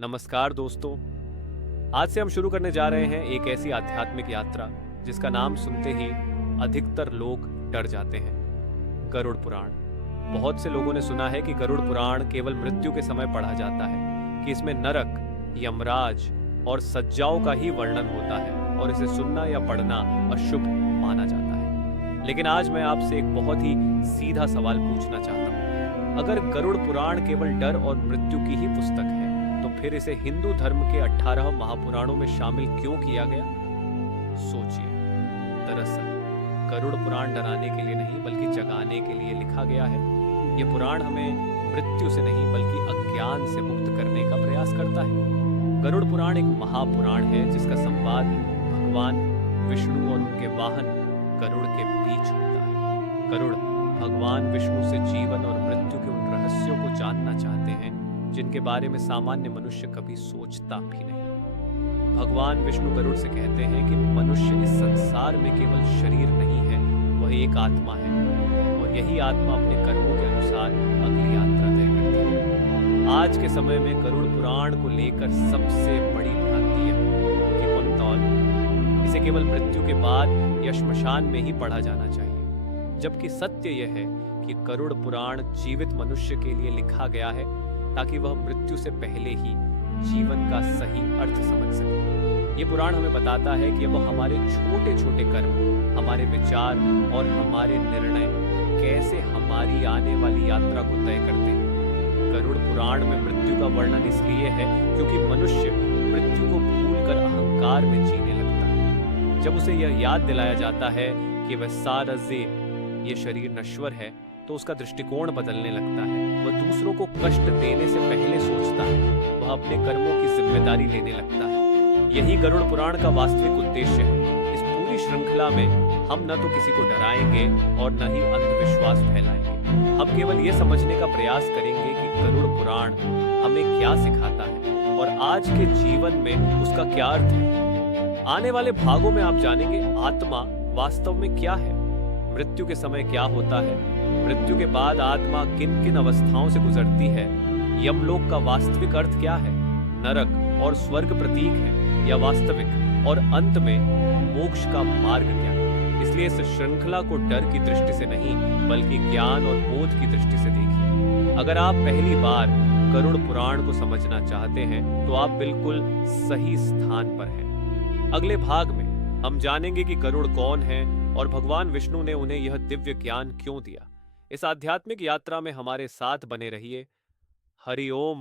नमस्कार दोस्तों। आज से हम शुरू करने जा रहे हैं एक ऐसी आध्यात्मिक यात्रा जिसका नाम सुनते ही अधिकतर लोग डर जाते हैं, गरुड़ पुराण। बहुत से लोगों ने सुना है कि गरुड़ पुराण केवल मृत्यु के समय पढ़ा जाता है, कि इसमें नरक, यमराज और सज्जाओं का ही वर्णन होता है और इसे सुनना या पढ़ना अशुभ माना जाता है। लेकिन आज मैं आपसे एक बहुत ही सीधा सवाल पूछना चाहता हूँ। अगर गरुड़ पुराण केवल डर और मृत्यु की ही पुस्तक है, तो फिर इसे हिंदू धर्म के 18 महापुराणों में शामिल क्यों किया गया? सोचिए। दरअसल गरुड़ पुराण डराने के लिए नहीं बल्कि जगाने के लिए लिखा गया है। यह पुराण हमें मृत्यु से नहीं बल्कि अज्ञान से मुक्त करने का प्रयास करता है। गरुड़ पुराण एक महापुराण है जिसका संवाद भगवान विष्णु और उनके वाहन गरुड़ के बीच होता है। गरुड़ भगवान विष्णु से जीवन और मृत्यु के उन रहस्यों को जानना चाहते हैं जिनके बारे में सामान्य मनुष्य कभी सोचता भी नहीं। भगवान विष्णु गरुड़ से कहते हैं कि मनुष्य इस संसार में केवल शरीर नहीं है, वह एक आत्मा है और यही आत्मा अपने कर्मों के अनुसार अगली यात्रा तय करती है। आज के समय में गरुड़ पुराण को लेकर सबसे बड़ी भ्रांति यह है कि पुनतौल इसे केवल मृत्यु के बाद या श्मशान में ही पढ़ा जाना चाहिए, जबकि सत्य यह है कि गरुड़ पुराण जीवित मनुष्य के लिए लिखा गया है ताकि वह मृत्यु से पहले ही जीवन का सही अर्थ समझ सके। ये पुराण हमें बताता है कि अब हमारे छोटे छोटे कर्म, हमारे विचार और हमारे निर्णय कैसे हमारी आने वाली यात्रा को तय करते हैं। गरुड़ पुराण में मृत्यु का वर्णन इसलिए है क्योंकि मनुष्य मृत्यु को भूलकर अहंकार में जीने लगता है। जब उसे यह याद दिलाया जाता है कि वह सारजे, ये शरीर नश्वर है, तो उसका दृष्टिकोण बदलने लगता है। वह दूसरों को कष्ट देने से पहले सोचता है, वह अपने कर्मों की जिम्मेदारी लेने लगता है। यही गरुड़ पुराण का वास्तविक उद्देश्य है। इस पूरी श्रृंखला में हम न तो किसी को डराएंगे और न ही अंधविश्वास फैलाएंगे। हम केवल ये समझने का प्रयास करेंगे कि गरुड़ पुराण हमें क्या सिखाता है और आज के जीवन में उसका क्या अर्थ है। आने वाले भागों में आप जानेंगे आत्मा वास्तव में क्या है, मृत्यु के समय क्या होता है, मृत्यु के बाद आत्मा किन किन अवस्थाओं से गुजरती है, यमलोक का वास्तविक अर्थ क्या है, नरक और स्वर्ग प्रतीक है या वास्तविक, और अंत में मोक्ष का मार्ग क्या है। इसलिए इस श्रृंखला को डर की दृष्टि से नहीं बल्कि ज्ञान और बोध की दृष्टि से देखिए। अगर आप पहली बार गरुड़ पुराण को समझना चाहते हैं तो आप बिल्कुल सही स्थान पर हैं। अगले भाग में हम जानेंगे कि गरुड़ कौन है और भगवान विष्णु ने उन्हें यह दिव्य ज्ञान क्यों दिया। इस आध्यात्मिक यात्रा में हमारे साथ बने रहिए। हरि ओम।